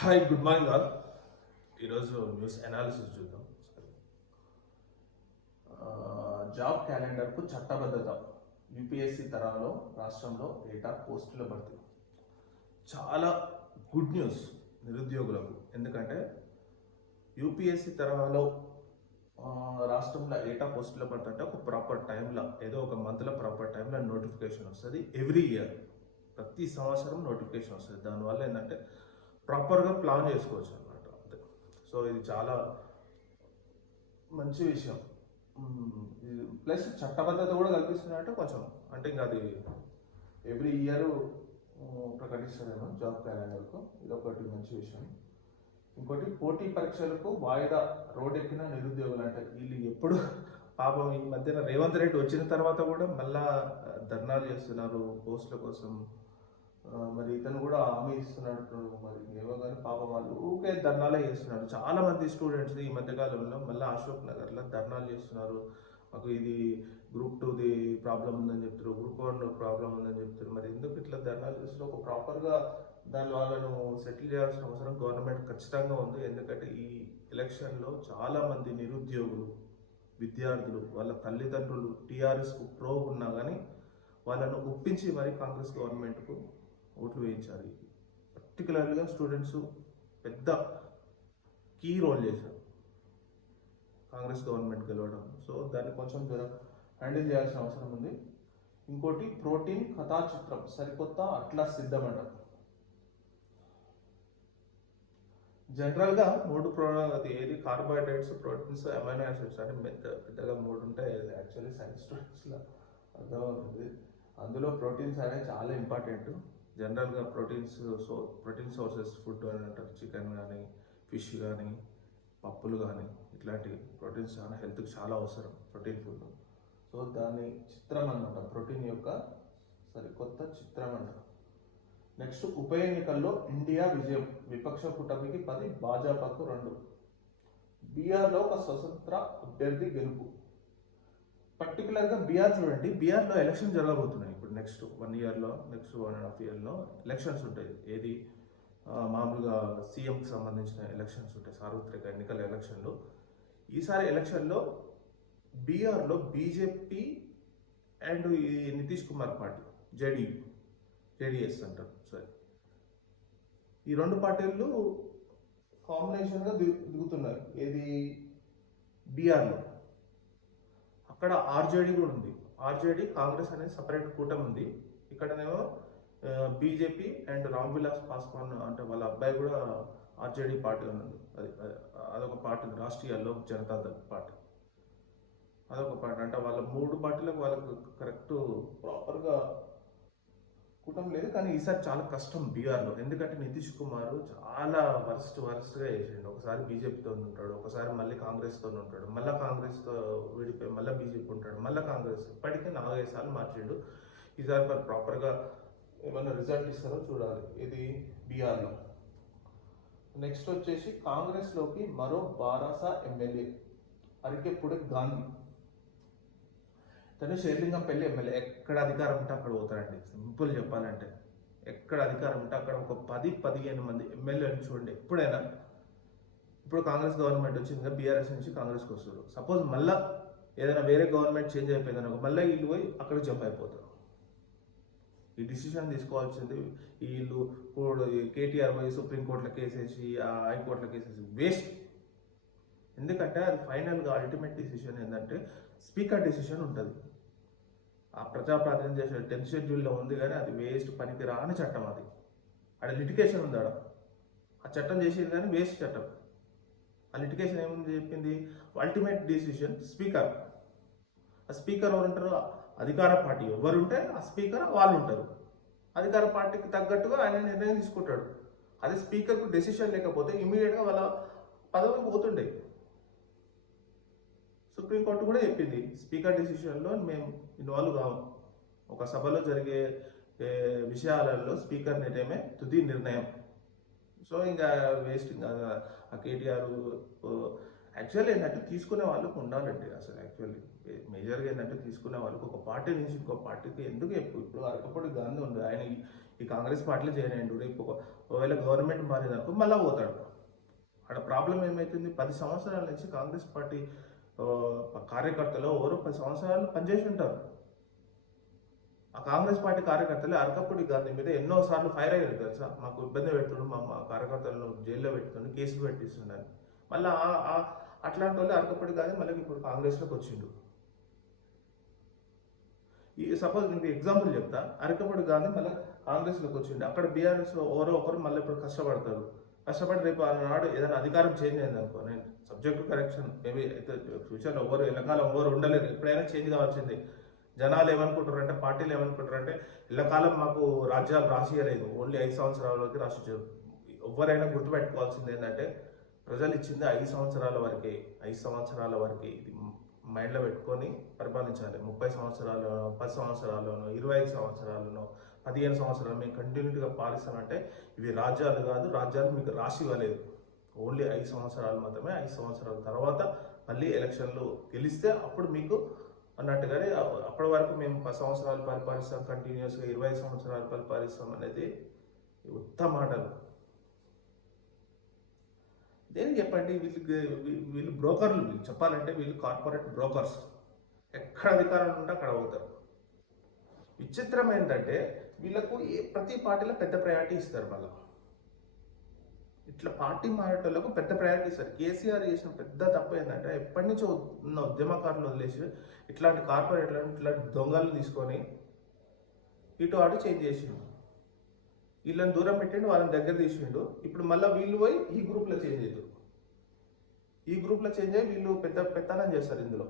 Hi, good morning all. ఈరోజు news analysis చూద్దాం. Job క్యాలెండర్కు చట్టబద్ధత. యూపీఎస్సీ తరాలో రాష్ట్రంలో ఏటా పోస్టుల భర్తీ. చాలా గుడ్ న్యూస్ నిరుద్యోగులకు. ఎందుకంటే యూపీఎస్సీ తరహాలో రాష్ట్రంలో ఏటా పోస్టుల భర్తీ అంటే ఒక ప్రాపర్ టైంలో, ఏదో ఒక మంత్లో ప్రాపర్ టైంలో నోటిఫికేషన్ వస్తుంది. ఎవ్రీ ఇయర్ ప్రతి సంవత్సరం నోటిఫికేషన్ వస్తుంది. దానివల్ల ఏంటంటే ప్రాపర్గా ప్లాన్ చేసుకోవచ్చు అనమాట. అంతే. సో ఇది చాలా మంచి విషయం. ప్లస్ చట్టబద్ధత కూడా కల్పిస్తున్నట్టు కొంచెం, అంటే ఇంకా అది ఎవ్రీ ఇయర్ ప్రకటిస్తారేమో జాబ్ క్యాలెండర్కు. ఇది ఒకటి మంచి విషయం. ఇంకోటి, పోటీ పరీక్షలకు వాయిదా. రోడ్డెక్కిన నిరుద్యోగులు అంటే వీళ్ళు ఎప్పుడు పాపం ఈ మధ్యన రేవంత్ రెడ్డి వచ్చిన తర్వాత కూడా మళ్ళా ధర్నాలు చేస్తున్నారు పోస్టుల కోసం. మరి ఇతను కూడా హామీ ఇస్తున్నట్టు మరి ఏమో కానీ పాపం వాళ్ళు ఊకే ధర్నాలే చేస్తున్నారు. చాలా మంది స్టూడెంట్స్ ఈ మధ్యకాలంలో మళ్ళీ అశోక్ నగర్లో ధర్నాలు చేస్తున్నారు. మాకు ఇది గ్రూప్ 2ది ప్రాబ్లం ఉందని చెప్తారు, గ్రూప్ 1 ప్రాబ్లం ఉందని చెప్తారు. మరి ఎందుకు ఇట్లా ధర్నాలు చేస్తున్నారు? ఒక ప్రాపర్గా దాని వాళ్ళను సెటిల్ చేయాల్సిన అవసరం గవర్నమెంట్ ఖచ్చితంగా ఉంది. ఎందుకంటే ఈ ఎలక్షన్లో చాలామంది నిరుద్యోగులు, విద్యార్థులు, వాళ్ళ తల్లిదండ్రులు టీఆర్ఎస్కు ప్రో ఉన్నా కానీ వాళ్ళను ఒప్పించి మరి కాంగ్రెస్ గవర్నమెంట్కు ఓట్లు వేయించారు. పర్టికులర్గా స్టూడెంట్స్ పెద్ద కీ రోల్ చేశారు కాంగ్రెస్ గవర్నమెంట్ గెలవడం. సో దాన్ని కొంచెం హ్యాండిల్ చేయాల్సిన అవసరం ఉంది. ఇంకోటి, ప్రోటీన్ కథా చిత్రం సరికొత్త అట్లా సిద్ధమట. జనరల్గా ఏది కార్బోహైడ్రేట్స్, ప్రోటీన్స్, అమైనో యాసిడ్స్ అని పెద్దగా 3 ఉంటాయి. యాక్చువల్లీ సైన్స్ స్టూడెంట్స్లో అర్థమవుతుంది. అందులో ప్రోటీన్స్ అనేవి చాలా ఇంపార్టెంట్. జనరల్గా ప్రోటీన్ సోర్సెస్ ఫుడ్ అని అంటారు. చికెన్ కానీ, ఫిష్ కానీ, పప్పులు కానీ, ఇట్లాంటి ప్రోటీన్స్ చాలా హెల్త్కి చాలా అవసరం, ప్రోటీన్ ఫుడ్. సో దాని చిత్రం అన్నమాట, ప్రోటీన్ యొక్క సరికొత్త చిత్రం అన్నమాట. నెక్స్ట్, ఉప ఎన్నికల్లో ఇండియా విజయం. విపక్ష కూటమికి 10, భాజపాకు 2. బీహార్లో ఒక స్వతంత్ర అభ్యర్థి గెలుపు. పర్టికులర్గా బీహార్ చూడండి, బీహార్లో ఎలక్షన్ జరగబోతున్నాయి ఇప్పుడు. నెక్స్ట్ 1 ఇయర్లో, నెక్స్ట్ 1.5 ఇయర్లో ఎలక్షన్స్ ఉంటాయి. ఏది మామూలుగా సీఎంకి సంబంధించిన ఎలక్షన్స్ ఉంటాయి, సార్వత్రిక ఎన్నికల ఎలక్షన్లు. ఈసారి ఎలక్షన్లో బీహార్లో బీజేపీ అండ్ ఈ నితీష్ కుమార్ పార్టీ, జేడీఎస్ అంటారు సరే, ఈ 2 పార్టీలు కాంబినేషన్గా దిగుతున్నారు. ఏది బీహార్లో. అక్కడ ఆర్జేడీ కూడా ఉంది. ఆర్జేడీ, కాంగ్రెస్ అనేది సపరేట్ కూటమి ఉంది. ఇక్కడనేమో బీజేపీ అండ్ రామ్ విలాస్ పాస్వాన్ అంటే వాళ్ళ అబ్బాయి కూడా ఆర్జేడీ పార్టీ ఉంది. అదొక పార్టీ, రాష్ట్రీయ లోక్ జనతాదళ్ పార్టీ. అదొక పార్టీ. అంటే వాళ్ళ 3 పార్టీలకు వాళ్ళకు కరెక్ట్ ప్రాపర్గా కూటమి లేదు. కానీ ఈసారి చాలా కష్టం బీహార్లో. ఎందుకంటే నితీష్ కుమార్ చాలా వరస్ట్గా చేసిండు. ఒకసారి బీజేపీతో ఉంటాడు, ఒకసారి మళ్ళీ కాంగ్రెస్తో ఉంటాడు, మళ్ళీ కాంగ్రెస్తో విడిపోయి మళ్ళీ బీజేపీ ఉంటాడు, మళ్ళీ కాంగ్రెస్. ఇప్పటికీ 4-5 సార్లు మార్చిండు. ఈసారి మరి ప్రాపర్గా ఏమన్నా రిజల్ట్ ఇస్తారో చూడాలి. ఇది బీహార్లో. నెక్స్ట్ వచ్చేసి, కాంగ్రెస్లోకి మరో బారాసా ఎమ్మెల్యే అరికెప్పుడు గాంధీ. తను షేర్లింగంపల్లి ఎమ్మెల్యే. ఎక్కడ అధికారం ఉంటే అక్కడ పోతాడండి. సింపుల్ చెప్పాలంటే, ఎక్కడ అధికారం ఉంటే అక్కడ ఒక 10-15 మంది ఎమ్మెల్యేని చూడండి ఎప్పుడైనా. ఇప్పుడు కాంగ్రెస్ గవర్నమెంట్ వచ్చింది, బీఆర్ఎస్ నుంచి కాంగ్రెస్కి వస్తారు. సపోజ్ మళ్ళీ ఏదైనా వేరే గవర్నమెంట్ చేంజ్ అయిపోయిందనుకో, మళ్ళీ వీళ్ళు పోయి అక్కడ జంప్ అయిపోతారు. ఈ డిసిషన్ తీసుకోవాల్సింది వీళ్ళు. కేటీఆర్ పోయి సుప్రీంకోర్టులో కేసేసి, హైకోర్టులో కేసేసి వేస్ట్. ఎందుకంటే అది ఫైనల్గా అల్టిమేట్ డిసిషన్ ఏంటంటే స్పీకర్ డిసిషన్ ఉంటుంది. ఆ ప్రజాప్రాతినిధ్యం చేసే 10th షెడ్యూల్లో ఉంది, కానీ అది వేస్ట్, పనికి రాని చట్టం. అది అక్కడ లిటికేషన్ ఉంది. ఆ చట్టం చేసేది కానీ వేస్ట్ చట్టం. ఆ లిటికేషన్ ఏముంది చెప్పింది, అల్టిమేట్ డిసిషన్ స్పీకర్. ఆ స్పీకర్ ఎవరు ఉంటారు? అధికార పార్టీ ఎవరుంటే ఆ స్పీకర్ వాళ్ళు ఉంటారు. అధికార పార్టీకి తగ్గట్టుగా ఆయన నిర్ణయం తీసుకుంటాడు. అదే స్పీకర్కు డెసిషన్ లేకపోతే ఇమీడియట్గా వాళ్ళ పదవి పోతుండే. సుప్రీంకోర్టు కూడా చెప్పింది, స్పీకర్ డిసిషన్లో మేము ఇన్వాల్వ్ కాము. ఒక సభలో జరిగే విషయాలలో స్పీకర్ నిర్ణయమే తుది నిర్ణయం. సో ఇంకా వేస్ట్. ఇంకా ఆ కేటీఆర్ యాక్చువల్లీ ఏంటంటే తీసుకునే వాళ్ళకు ఉండాలండి. అసలు యాక్చువల్లీ మేజర్గా ఏంటంటే తీసుకునే వాళ్ళకు ఒక పార్టీ నుంచి ఇంకో పార్టీకి ఎందుకు ఇప్పుడు అరకపూడి గాంధీ ఉంది, ఆయన ఈ కాంగ్రెస్ పార్టీలో జాయిన్ అయ్యిండు. రేపు ఒకవేళ గవర్నమెంట్ మారిందనుకో మళ్ళీ పోతాడు. అక్కడ ప్రాబ్లం ఏమవుతుంది, 10 సంవత్సరాల నుంచి కాంగ్రెస్ పార్టీ కార్యకర్తలు ఎవరో 10 సంవత్సరాలు పనిచేసి ఉంటారు. ఆ కాంగ్రెస్ పార్టీ కార్యకర్తలు అరకప్పుడు గాంధీ మీద ఎన్నోసార్లు ఫైర్ అయ్యారు తెలుసా. మాకు ఇబ్బంది పెడుతుండ్రు, మా కార్యకర్తలను జైల్లో పెట్టుకుని కేసులు పెట్టిస్తున్నారు. మళ్ళీ అట్లాంటి వాళ్ళు అరకప్పుడు గాంధీ మళ్ళీ ఇప్పుడు కాంగ్రెస్లోకి వచ్చిండు. ఈ సపోజ్ మీకు ఎగ్జాంపుల్ చెప్తా, అరకప్పుడు గాంధీ మళ్ళీ కాంగ్రెస్లోకి వచ్చిండు. అక్కడ బీఆర్ఎస్లో ఎవరో ఒకరు మళ్ళీ ఇప్పుడు కష్టపడతారు. కష్టపడి రేపు నాడు ఏదైనా అధికారం చేంజ్ అయింది అనుకో, నేను సబ్జెక్టు కరెక్షన్ మేబీ అయితే ఫ్యూచర్లో ఎవరు ఎల్లకాలం ఎవరు ఉండలేదు, ఎప్పుడైనా చేంజ్ కావాల్సింది. జనాలు ఏమనుకుంటారంటే, పార్టీలు ఏమనుకుంటారంటే ఎల్లకాలం మాకు రాజ్యాలు రాసియలేదు, ఓన్లీ 5 సంవత్సరాలకి రాసిచ్చారు. ఎవరైనా గుర్తుపెట్టుకోవాల్సింది ఏంటంటే ప్రజలు ఇచ్చింది 5 సంవత్సరాల వరకే. 5 సంవత్సరాల వరకే ఇది మైండ్లో పెట్టుకొని పరిపాలించాలి. 30 సంవత్సరాలను, 10 సంవత్సరాలను, 25 సంవత్సరాలను, 15 సంవత్సరాలు మేము కంటిన్యూగా పాలిస్తామంటే ఇవి రాజ్యాలు కాదు, రాజ్యాలు మీకు రాసి ఇవ్వలేదు. ఓన్లీ 5 సంవత్సరాలు మాత్రమే. 5 సంవత్సరాల తర్వాత మళ్ళీ ఎలక్షన్లు గెలిస్తే అప్పుడు మీకు అన్నట్టుగానే అప్పటి వరకు మేము 10 సంవత్సరాలు పరిపాలిస్తాం, కంటిన్యూస్గా 25 సంవత్సరాలు పరిపాలిస్తాం అనేది ఉత్తమ మాటలు. దేనికి చెప్పండి, వీళ్ళు బ్రోకర్లు. వీళ్ళు చెప్పాలంటే వీళ్ళు కార్పొరేట్ బ్రోకర్స్. ఎక్కడ అధికారం ఉంటే అక్కడ అవుతారు. విచిత్రం ఏంటంటే వీళ్ళకు ప్రతి పార్టీలో పెద్ద ప్రయారిటీ ఇస్తారు. మళ్ళీ ఇట్లా పార్టీ మారేటోళ్ళకు పెద్ద ప్రయారిటీ ఇస్తారు. కేసీఆర్ చేసిన పెద్ద తప్పు ఏంటంటే ఎప్పటి నుంచో ఉన్న ఉద్యమకారులు వదిలేసి ఇట్లాంటి కార్పొరేట్లను, ఇట్లాంటి దొంగలను తీసుకొని ఇటు అటు చేంజ్ చేసిండు. వీళ్ళని దూరం పెట్టిండు, వాళ్ళని దగ్గర తీసిండు. ఇప్పుడు మళ్ళీ వీళ్ళు పోయి ఈ గ్రూప్లో చేంజ్ అవుతారు. ఈ గ్రూప్లో చేంజ్ అయ్యి వీళ్ళు పెత్తనం చేస్తారు ఇందులో.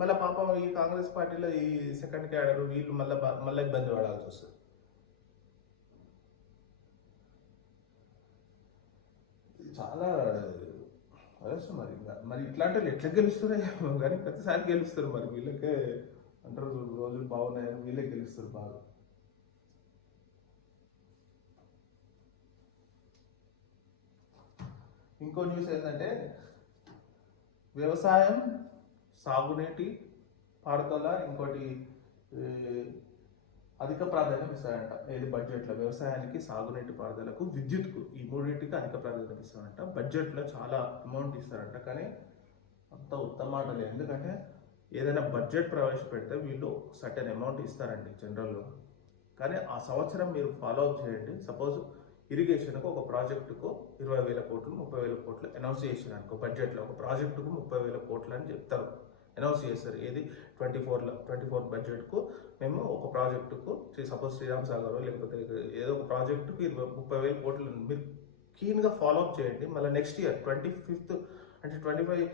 మళ్ళీ పాపం ఈ కాంగ్రెస్ పార్టీలో ఈ సెకండ్ క్యాడర్ వీళ్ళు మళ్ళీ ఇబ్బంది పడాల్సి వస్తుంది. చాలా అలసం. మరి ఇట్లాంటి వాళ్ళు ఎట్లా గెలుస్తున్నాయో కానీ ప్రతిసారి గెలుస్తారు. మరి వీళ్ళకే అంటారు రోజులు బాగున్నాయని వీళ్ళే గెలుస్తారు బాగా. ఇంకో న్యూస్ ఏంటంటే వ్యవసాయం, సాగునీటి పారుదల, ఇంకోటి అధిక ప్రాధాన్యం ఇస్తారంట. ఏది బడ్జెట్లో వ్యవసాయానికి, సాగునీటి పారుదలకు, విద్యుత్కు, ఈ మూడింటికి అధిక ప్రాధాన్యం ఇస్తారంట. బడ్జెట్లో చాలా అమౌంట్ ఇస్తారంట. కానీ అంత ఉత్తమాట లేదు. ఎందుకంటే ఏదైనా బడ్జెట్ ప్రవేశపెడితే వీళ్ళు సర్టెన్ అమౌంట్ ఇస్తారండి జనరల్గా. కానీ ఆ సంవత్సరం మీరు ఫాలో అప్ చేయండి. సపోజ్ ఇరిగేషన్కు ఒక ప్రాజెక్టుకు 20,000 కోట్లు, 30,000 కోట్లు అనౌన్స్ చేసిన అనుకో, బడ్జెట్లో ఒక ప్రాజెక్టుకు 30,000 కోట్లు అని చెప్తారు, అనౌన్స్ చేస్తారు. ఏది 24 బడ్జెట్కు మేము ఒక ప్రాజెక్టుకు సపోజ్ శ్రీరామ్ సాగర్ లేకపోతే ఏదో ఒక ప్రాజెక్టుకు 30,000 కోట్లు మీరు కీన్గా ఫాలో అప్ చేయండి. మళ్ళీ నెక్స్ట్ ఇయర్ 25th అంటే 25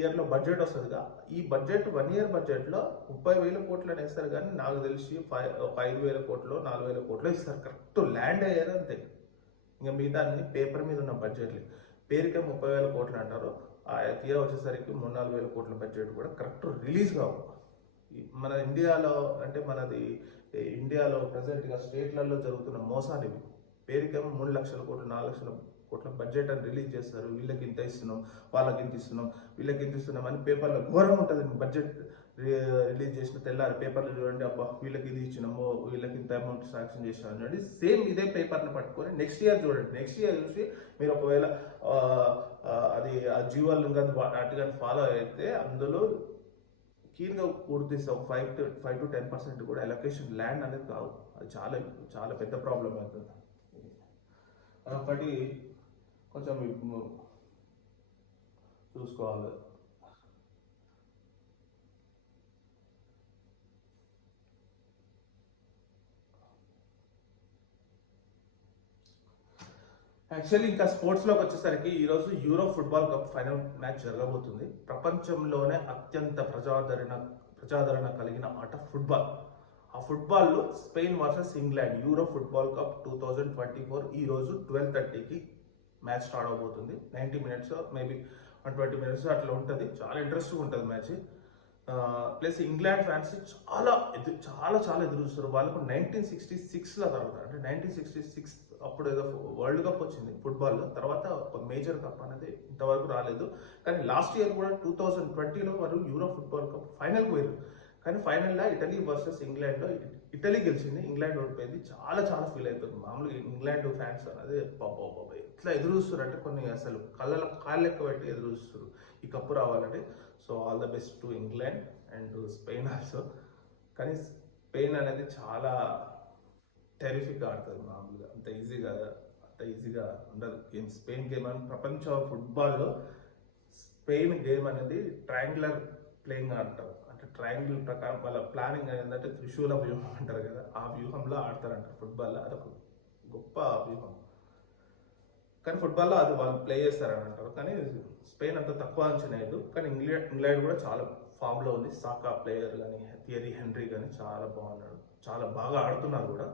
ఇయర్లో బడ్జెట్ వస్తుందిగా. ఈ బడ్జెట్ 1 ఇయర్ బడ్జెట్లో 30,000 కోట్లు అని వేస్తారు. కానీ నాకు తెలిసి 5,000 కోట్లు, 4,000 కోట్లు ఇస్తారు. కరెక్ట్ ల్యాండ్ అయ్యారు అంతే. ఇంకా మిగతా అన్ని పేపర్ మీద ఉన్న బడ్జెట్లు. పేరుకే 30,000 కోట్లు అంటారు, ఆ తీరా వచ్చేసరికి 3-4,000 కోట్ల బడ్జెట్ కూడా కరెక్ట్ రిలీజ్ కావు. మన ఇండియాలో అంటే మనది ఇండియాలో ప్రజెంట్గా స్టేట్లలో జరుగుతున్న మోసాలు ఇవి. పేరుకేమో 3 లక్షల కోట్లు, 4 లక్షల కోట్ల బడ్జెట్ అని రిలీజ్ చేస్తారు. వీళ్ళకి ఇంత ఇస్తున్నాం, వాళ్ళకి ఇంత ఇస్తున్నాం, వీళ్ళకి ఇంత ఇస్తున్నాం అని పేపర్లో ఘోరంగా ఉంటుంది. బడ్జెట్ రిలీజ్ చేసిన తెల్లారి పేపర్లు చూడండి, అబ్బా వీళ్ళకి ఇది ఇచ్చినామో, వీళ్ళకి ఇంత అమౌంట్ శాంక్షన్ చేసినాం అని. సేమ్ ఇదే పేపర్ని పట్టుకొని నెక్స్ట్ ఇయర్ చూడండి. నెక్స్ట్ ఇయర్ చూసి మీరు ఒకవేళ అది ఆ జీవాలను కానీ అటుగా ఫాలో అయితే అందులో కీన్గా గుర్తిస్తాం 5 to 10% కూడా ఎలొకేషన్ ల్యాండ్ అనేది కావు. అది చాలా చాలా పెద్ద ప్రాబ్లం అవుతుంది. ఒకటి కొంచెం చూసుకోవాలి. యాక్చువల్లీ ఇంకా స్పోర్ట్స్లోకి వచ్చేసరికి ఈరోజు Euro football cup final match జరగబోతుంది. ప్రపంచంలోనే అత్యంత ప్రజాదరణ కలిగిన ఆట ఫుట్బాల్. ఆ ఫుట్బాల్లో Spain versus England Euro football cup 2024 ఈరోజు 12:30కి మ్యాచ్ స్టార్ట్ అవబోతుంది. 90 minutes మేబీ 120 minutes అట్లా ఉంటుంది. చాలా ఇంట్రెస్టింగ్ ఉంటుంది మ్యాచ్. ప్లస్ ఇంగ్లాండ్ ఫ్యాన్స్ చాలా ఎదురు చూస్తారు. వాళ్ళకు 1966లో తర్వాత అంటే 1966 అప్పుడు ఏదో వరల్డ్ కప్ వచ్చింది ఫుట్బాల్లో. తర్వాత ఒక మేజర్ కప్ అనేది ఇంతవరకు రాలేదు. కానీ లాస్ట్ ఇయర్ కూడా 2020లో వారు యూరో ఫుట్బాల్ కప్ ఫైనల్కి పోయారు. కానీ ఫైనల్లో ఇటలీ వర్సెస్ ఇంగ్లాండ్లో ఇటలీ గెలిచింది, ఇంగ్లాండ్ ఓడిపోయింది. చాలా చాలా ఫీల్ అవుతుంది మామూలుగా ఇంగ్లాండ్ ఫ్యాన్స్ అదే పాప ఇట్లా ఎదురు చూస్తారు అంటే కొన్ని అసలు కాళ్ళు లెక్క పెట్టి ఎదురు చూస్తారు ఈ కప్పు రావాలంటే. So all the best to England and Spain also. కానీ స్పెయిన్ అనేది చాలా టెరిఫిక్గా ఆడుతుంది మామూలుగా, అంత ఈజీగా ఉండదు గేమ్. స్పెయిన్ గేమ్ అని ప్రపంచ ఫుట్బాల్లో స్పెయిన్ గేమ్ అనేది ట్రయాంగులర్ ప్లేయింగ్ ఆడతారు. అంటే ట్రయాంగిల్ ప్రకారం వాళ్ళ ప్లానింగ్ ఏంటంటే త్రిశూల వ్యూహం అంటారు కదా, ఆ వ్యూహంలో ఆడతారంటారు ఫుట్బాల్లో. అదొక గొప్ప వ్యూహం. కానీ ఫుట్బాల్లో అది వాళ్ళు ప్లే చేస్తారని అంటారు. కానీ స్పెయిన్ అంత తక్కువ అంచనా లేదు. కానీ ఇంగ్లాండ్ కూడా చాలా ఫామ్లో ఉంది. సాకా ప్లేయర్ కానీ థియరీ హెన్రీ కానీ చాలా బాగున్నాడు, చాలా బాగా ఆడుతున్నారు కూడా.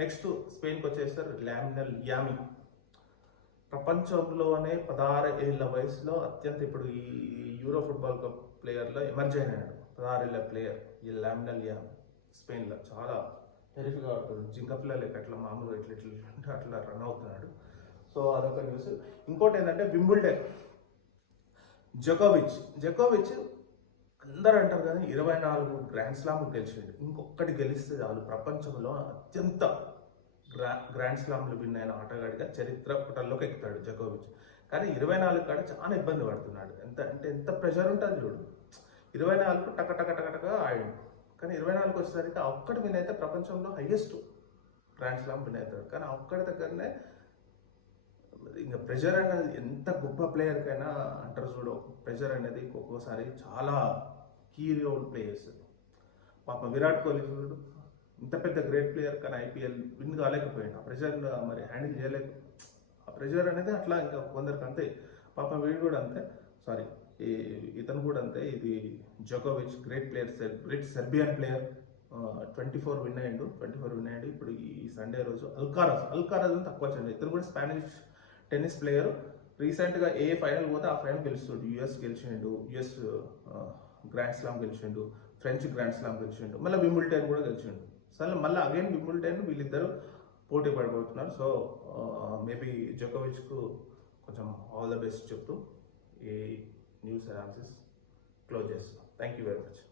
నెక్స్ట్ స్పెయిన్కి వచ్చేస్తారు లామిన్ యామిల్. ప్రపంచంలోనే 16 ఏళ్ల వయసులో అత్యంత ఇప్పుడు ఈ యూరో ఫుట్బాల్ కప్ ప్లేయర్లో ఎమర్జ్ అయినాడు. 16 ఏళ్ల ప్లేయర్ ఈ లామిన్ యామిల్ స్పెయిన్లో చాలా టెరిఫిక్గా ఆడుతుంది. జింక పిల్లలకి అట్లా మామూలుగా ఇట్లా అట్లా రన్ అవుతున్నాడు. సో అదొక న్యూస్. ఇంకోటి ఏంటంటే వింబుల్డన్, జకోవిచ్ అందరూ అంటారు కానీ 24 గ్రాండ్ స్లామ్ గెలిచిండు. ఇంకొకటి గెలిస్తే చాలు ప్రపంచంలో అత్యంత గ్రాండ్ స్లామ్లు విన్ అయిన ఆటగాడిగా చరిత్ర పుటల్లోకి ఎక్కుతాడు జకోవిచ్. కానీ 24 కాడ చాలా ఇబ్బంది పడుతున్నాడు. ఎంత ప్రెషర్ ఉంటుంది చూడు. 24 టక ఆడిండు. కానీ 24 వచ్చేసరికి ఆ ఒక్కటి విన్ అయితే ప్రపంచంలో హైయెస్ట్ గ్రాండ్ స్లామ్ విన్ అవుతాడు. కానీ ఆ ఒక్కడి దగ్గరనే ఇంకా ప్రెషర్ అనేది ఎంత గొప్ప ప్లేయర్కైనా అంటారు చూడు, ప్రెషర్ అనేది ఒక్కోసారి చాలా కీ రోల్ ప్లే చేస్తుంది. పాపం విరాట్ కోహ్లీ చూడు, ఇంత పెద్ద గ్రేట్ ప్లేయర్ కానీ ఐపీఎల్ విన్ కాలేకపోయాడు. ఆ ప్రెషర్ మరి హ్యాండిల్ చేయలేక, ఆ ప్రెషర్ అనేది అట్లా ఇంకా కొందరికి అంతే. పాపం వీడు కూడా అంతే, సారీ ఇతను కూడా అంతే. ఇది జకోవిచ్ great player, great Serbian player. 24 win అయ్యాడు. ఇప్పుడు ఈ సండే రోజు అల్కారాజ్ తక్కువ వచ్చింది. ఇతను కూడా స్పానిష్ టెన్నిస్ ప్లేయర్. రీసెంట్గా ఏ ఫైనల్ పోతే ఆ ఫైనల్ గెలుస్తుండు. యుఎస్ గెలిచిండు, యుఎస్ గ్రాండ్ స్లామ్ గెలిచిండు, ఫ్రెంచ్ గ్రాండ్ స్లామ్ గెలిచిండు, మళ్ళీ వింబుల్డన్ కూడా గెలిచిండు. సరే మళ్ళీ అగైన్ వింబుల్డన్ వీళ్ళిద్దరు పోటీ పడబోతున్నారు. సో మేబీ జకోవిచ్కు కొంచెం ఆల్ ద బెస్ట్ చెప్తూ ఈ న్యూస్ అనాలిసిస్ క్లోజ్ చేస్తున్నాం. Thank you very much.